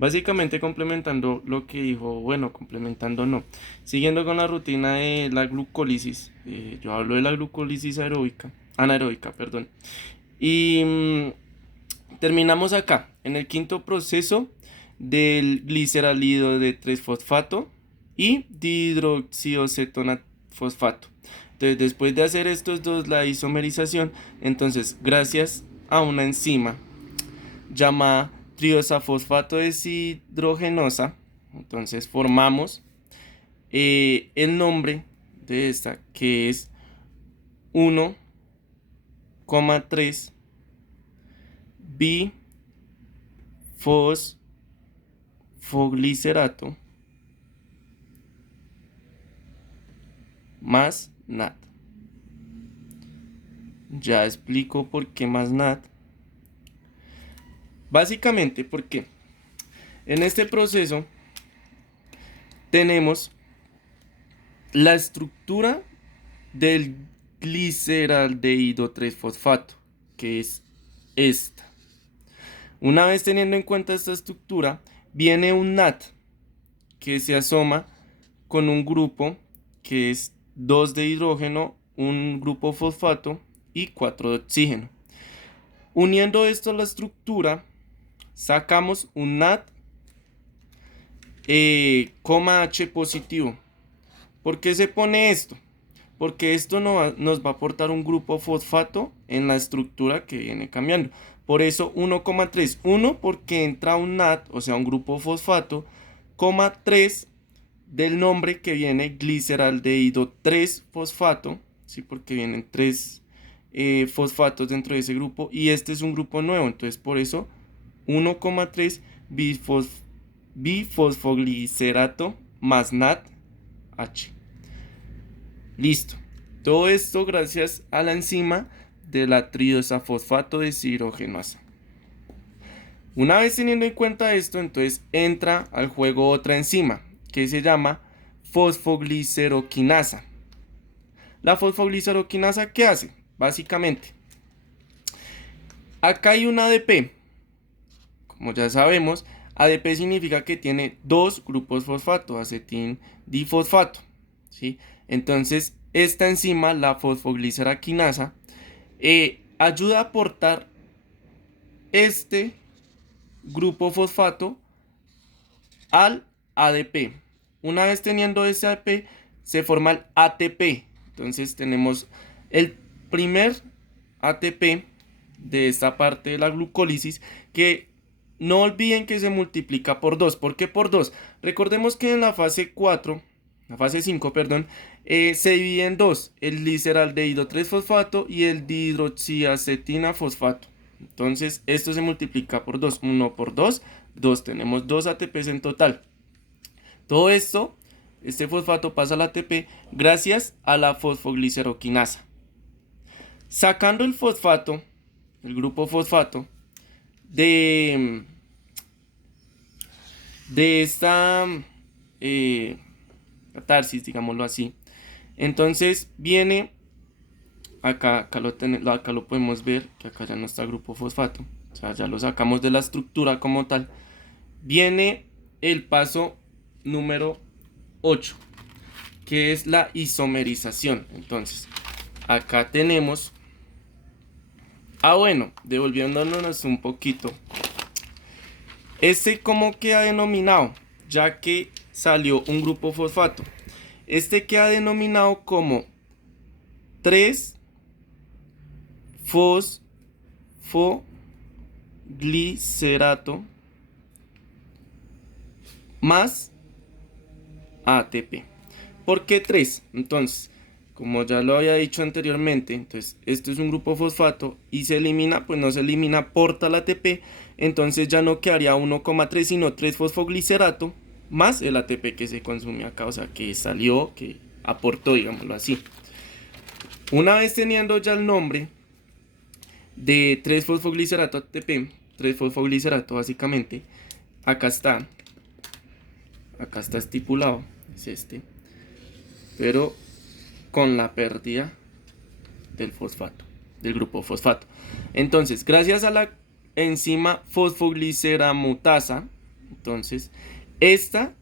Básicamente complementando lo que dijo, bueno, complementando no, siguiendo con la rutina de la glucólisis, yo hablo de la glucólisis aeróbica, anaeróbica, perdón, y terminamos acá, en el quinto proceso del gliceralidro de 3-fosfato y dihidroxiocetonafosfato. Entonces, después de hacer estos dos, la isomerización, entonces, gracias a una enzima llamada triosafosfato deshidrogenosa, entonces formamos el nombre de esta que es 1,3 bifosfoglicerato más NAT. Ya explico por qué más NAT. Básicamente porque en este proceso tenemos la estructura del gliceraldehído 3-fosfato, que es esta. Una vez teniendo en cuenta esta estructura, viene un NAT que se asoma con un grupo que es 2 de hidrógeno, un grupo fosfato y 4 de oxígeno. Uniendo esto a la estructura, sacamos un NAT, H positivo. ¿Por qué se pone esto? Porque esto nos va a aportar un grupo fosfato en la estructura que viene cambiando. Por eso 1,3. 1 porque entra un NAT, o sea, un grupo fosfato, 3 del nombre que viene gliceraldehído 3-fosfato, ¿sí? Porque vienen 3 fosfatos dentro de ese grupo y este es un grupo nuevo, entonces por eso 1,3 bifosfoglicerato más NAT H. Listo. Todo esto gracias a la enzima de la triosafosfato deshidrogenasa. Una vez teniendo en cuenta esto, entonces entra al juego otra enzima que se llama fosfogliceroquinasa. La fosfogliceroquinasa, ¿qué hace? Básicamente, acá hay un ADP. Como ya sabemos, ADP significa que tiene dos grupos fosfato, acetil difosfato, ¿sí? Entonces, esta enzima, la fosfogliceroquinasa, ayuda a aportar este grupo fosfato al ADP. Una vez teniendo ese ADP, se forma el ATP. Entonces tenemos el primer ATP de esta parte de la glucólisis que no olviden que se multiplica por 2. ¿Por qué por 2? Recordemos que en la fase 4, la fase 5, perdón, se divide en dos, el gliceraldehído 3-fosfato y el dihidroxiacetina fosfato. Entonces esto se multiplica por 2, 1 por 2, 2, tenemos 2 ATPs en total. Todo esto, este fosfato pasa al ATP gracias a la fosfogliceroquinasa. Sacando el fosfato, el grupo fosfato, de, de esta catarsis, digámoslo así, entonces viene, acá lo podemos ver, que acá ya no está el grupo fosfato, o sea, ya lo sacamos de la estructura como tal. Viene el paso número 8, que es la isomerización. Entonces, acá tenemos, bueno, devolviéndonos un poquito, ¿cómo queda denominado? Ya que salió un grupo fosfato. Este queda denominado como 3-fosfoglicerato más ATP. ¿Por qué 3? Entonces, como ya lo había dicho anteriormente, entonces esto es un grupo fosfato y se elimina, pues no se elimina, aporta el ATP, entonces ya no quedaría 1,3 sino 3-fosfoglicerato más el ATP que se consume acá, o sea que salió, que aportó, digámoslo así. Una vez teniendo ya el nombre de 3-fosfoglicerato ATP, 3-fosfoglicerato básicamente, acá está estipulado, es este, pero con la pérdida del fosfato, del grupo fosfato. Entonces, gracias a la enzima fosfogliceramutasa, Entonces, esta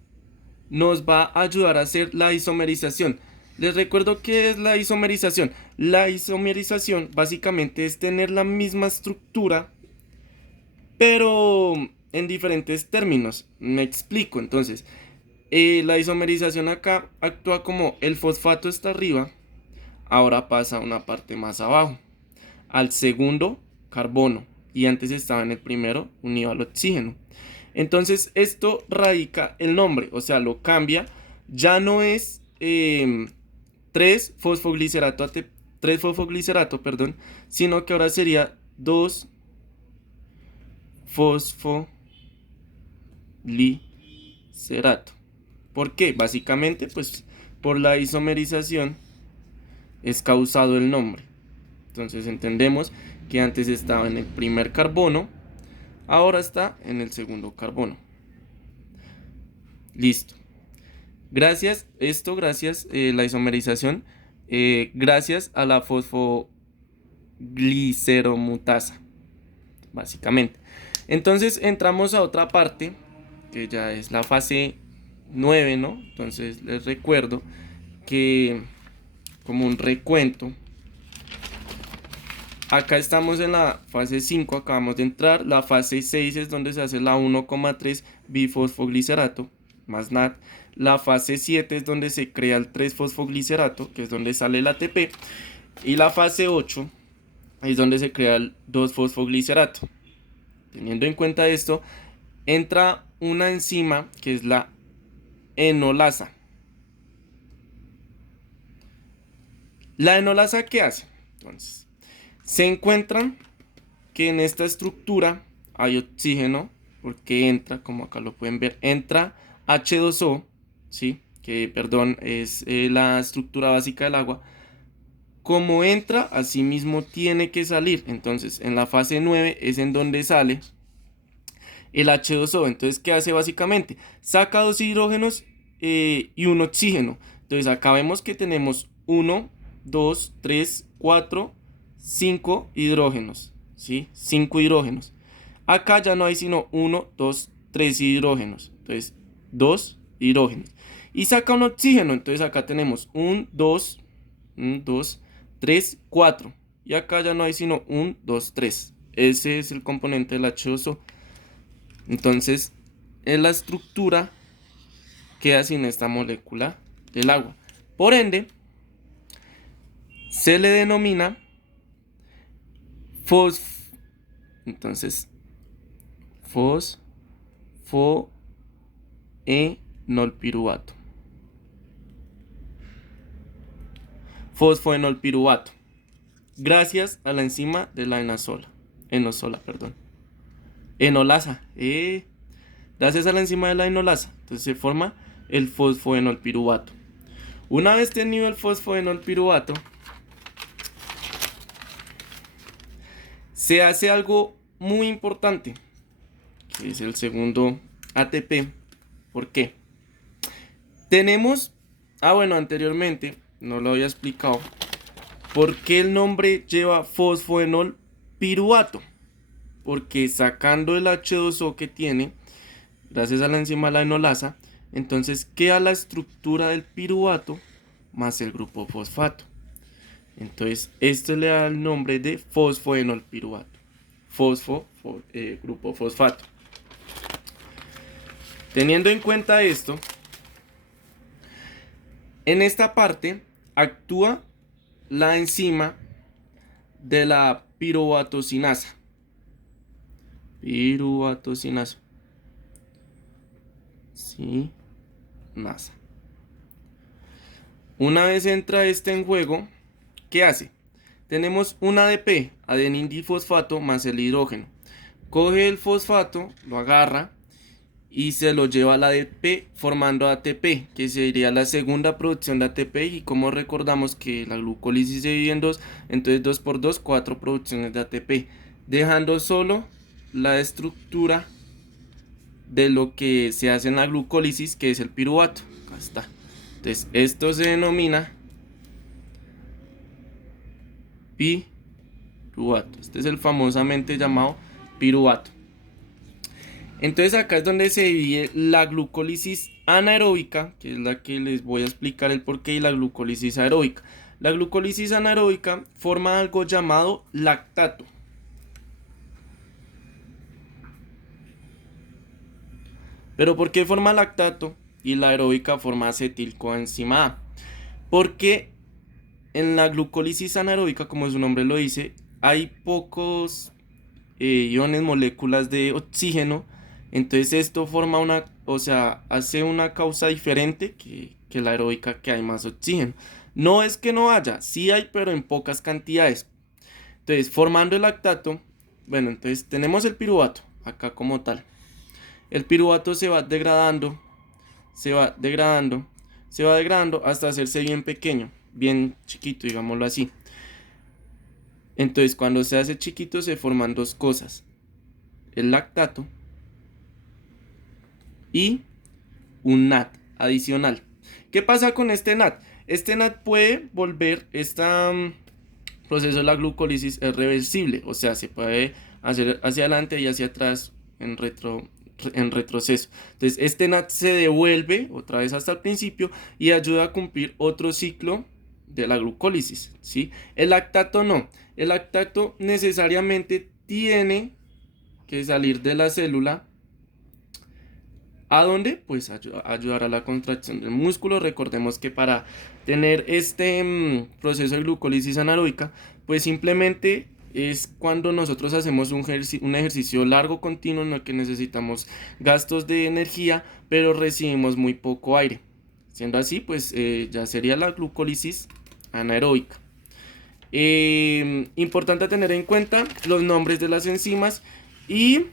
nos va a ayudar a hacer la isomerización. Les recuerdo qué es la isomerización. La isomerización básicamente es tener la misma estructura, pero en diferentes términos. Me explico. Entonces, la isomerización acá actúa como el fosfato está arriba, ahora pasa a una parte más abajo, al segundo carbono, y antes estaba en el primero unido al oxígeno. Entonces esto radica el nombre, o sea, lo cambia. Ya no es 3-fosfoglicerato, 3-fosfoglicerato, perdón, sino que ahora sería 2-fosfoglicerato. ¿Por qué? Básicamente, pues por la isomerización es causado el nombre. Entonces entendemos que antes estaba en el primer carbono, ahora está en el segundo carbono. Listo. Gracias, la isomerización, gracias a la fosfogliceromutasa, básicamente. Entonces entramos a otra parte, que ya es la fase 9, ¿no? Entonces les recuerdo que, como un recuento, acá estamos en la fase 5, acabamos de entrar. La fase 6 es donde se hace la 1,3 bifosfoglicerato más NAD. La fase 7 es donde se crea el 3-fosfoglicerato, que es donde sale el ATP. Y la fase 8 es donde se crea el 2-fosfoglicerato. Teniendo en cuenta esto, entra una enzima que es la enolasa. ¿La enolasa qué hace? Entonces, se encuentran que en esta estructura hay oxígeno, porque entra, como acá lo pueden ver, entra H2O, ¿sí? Que, perdón, es la estructura básica del agua. Como entra, asimismo tiene que salir. Entonces, en la fase 9 es en donde sale el H2O. Entonces, ¿qué hace básicamente? Saca dos hidrógenos y un oxígeno. Entonces, acá vemos que tenemos 1, 2, 3, 4, 5 hidrógenos, ¿sí? 5 hidrógenos. Acá ya no hay sino 1, 2, 3 hidrógenos. Entonces, 2 hidrógenos. Y saca un oxígeno. Entonces, acá tenemos 1, 2, 3, 4. Y acá ya no hay sino 1, 2, 3. Ese es el componente del H2O. Entonces, en la estructura queda sin esta molécula del agua. Por ende, se le denomina entonces, fosfoenolpiruvato. Fosfoenolpiruvato. Gracias a la enzima de la enosola, perdón. Enolasa. Gracias a la enzima de la enolasa. Entonces se forma el fosfoenolpiruvato. Una vez tenido el fosfoenolpiruvato, se hace algo muy importante, que es el segundo ATP. ¿Por qué? Tenemos, bueno, anteriormente no lo había explicado, ¿por qué el nombre lleva fosfoenolpiruvato? Porque sacando el H2O que tiene, gracias a la enzima la enolasa, entonces queda la estructura del piruvato más el grupo fosfato. Entonces esto le da el nombre de fosfoenolpiruvato. Grupo fosfato. Teniendo en cuenta esto, en esta parte actúa la enzima de la piruvatocinasa. Piruvatocinasa. Sí, NASA. Una vez entra este en juego, ¿qué hace? Tenemos un ADP, adenin difosfato, más el hidrógeno. Coge el fosfato, lo agarra y se lo lleva al ADP formando ATP, que sería la segunda producción de ATP. Y como recordamos que la glucólisis se divide en dos, entonces 2 por 2, 4 producciones de ATP, dejando solo la estructura de lo que se hace en la glucólisis, que es el piruvato. Acá está. Entonces esto se denomina piruvato. Este es el famosamente llamado piruvato. Entonces acá es donde se divide la glucólisis anaeróbica, que es la que les voy a explicar el porqué, y la glucólisis aeróbica. La glucólisis anaeróbica forma algo llamado lactato. Pero ¿por qué forma lactato y la aeróbica forma acetilcoenzima A? Porque en la glucólisis anaeróbica, como su nombre lo dice, hay pocos iones, moléculas de oxígeno. Entonces esto forma una, o sea, hace una causa diferente que la aeróbica, que hay más oxígeno. No es que no haya, sí hay, pero en pocas cantidades. Entonces, formando el lactato, bueno, entonces tenemos el piruvato acá como tal. El piruvato se va degradando, se va degradando, se va degradando hasta hacerse bien pequeño, bien chiquito, digámoslo así. Entonces, cuando se hace chiquito se forman dos cosas: el lactato y un NAT adicional. ¿Qué pasa con este NAT? Este NAT puede volver, este proceso de la glucólisis es reversible, o sea, se puede hacer hacia adelante y hacia atrás en retroceso. Entonces, este NAT se devuelve otra vez hasta el principio y ayuda a cumplir otro ciclo de la glucólisis, ¿sí? El lactato no. El lactato necesariamente tiene que salir de la célula. ¿A dónde? Pues ayudar a la contracción del músculo. Recordemos que para tener este proceso de glucólisis anaeróbica, pues simplemente es cuando nosotros hacemos un ejercicio largo continuo en el que necesitamos gastos de energía, pero recibimos muy poco aire. Siendo así, pues ya sería la glucólisis anaeróbica. Importante tener en cuenta los nombres de las enzimas y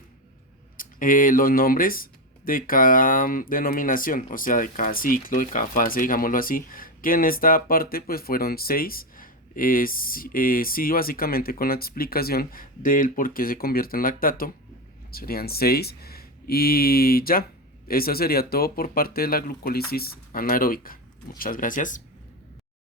los nombres de cada denominación, o sea, de cada ciclo, de cada fase, digámoslo así, que en esta parte pues fueron 6. Sí, básicamente con la explicación del por qué se convierte en lactato, serían 6. Y ya, eso sería todo por parte de la glucólisis anaeróbica. Muchas gracias.